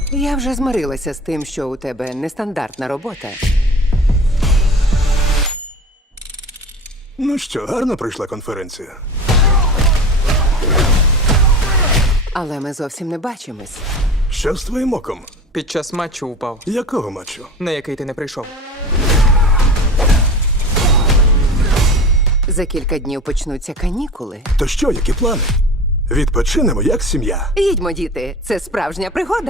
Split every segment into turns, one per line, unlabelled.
Я вже змирилася з тим, що у тебе нестандартна робота.
Ну що, гарно пройшла конференція.
Але ми зовсім не бачимось.
Що з твоїм оком?
Під час матчу упав,
Якого матчу?
на який ти не прийшов.
За кілька днів почнуться канікули.
То що, які плани? Відпочинемо як сім'я.
Їдьмо, діти, це справжня пригода.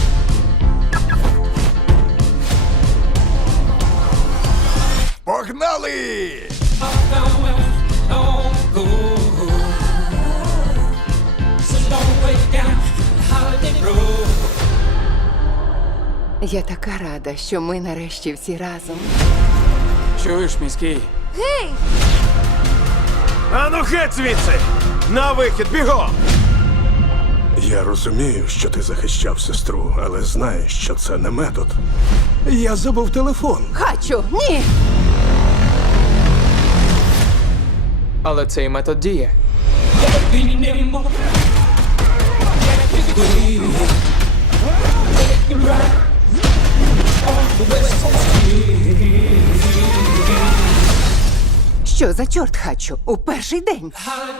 Погнали!
Я така рада, що ми нарешті всі разом.
Чуєш, міський?
Ану геть звідси! На вихід, бігом!
Я розумію, що ти захищав сестру, але знаєш, що це не метод. Я забув телефон.
Хачу, ні!
Але цей метод діє.
Що за чорт, Хачу? У перший день.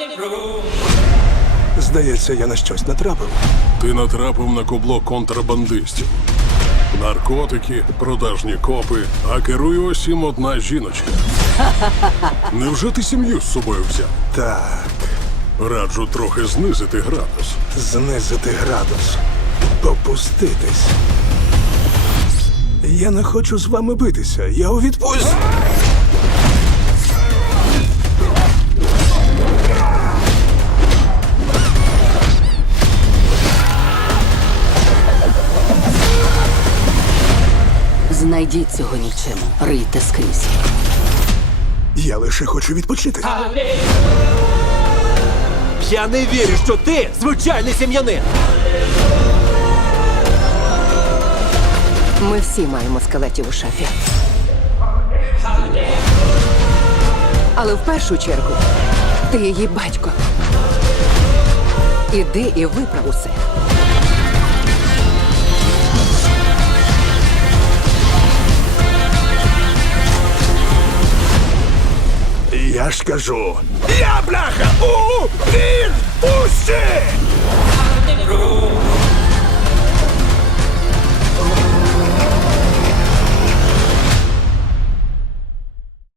Здається, я на щось натрапив.
Ти натрапив на кубло контрабандистів. Наркотики, продажні копи, а керує усім одна жіночка. Невже ти сім'ю з собою взяв?
Так,
Раджу трохи знизити градус.
знизити градус. Попуститись. Я не хочу з вами битися. Я у відпустці.
Знайдіть цього нічим, рийте скрізь.
Я лише хочу відпочити.
Я не вірю, що ти звичайний сім'янин!
Ми всі маємо скелетів у шафі. Але в першу чергу ти її батько. Іди і виправ усе.
Я ж кажу. Я, бляха, у відпустці!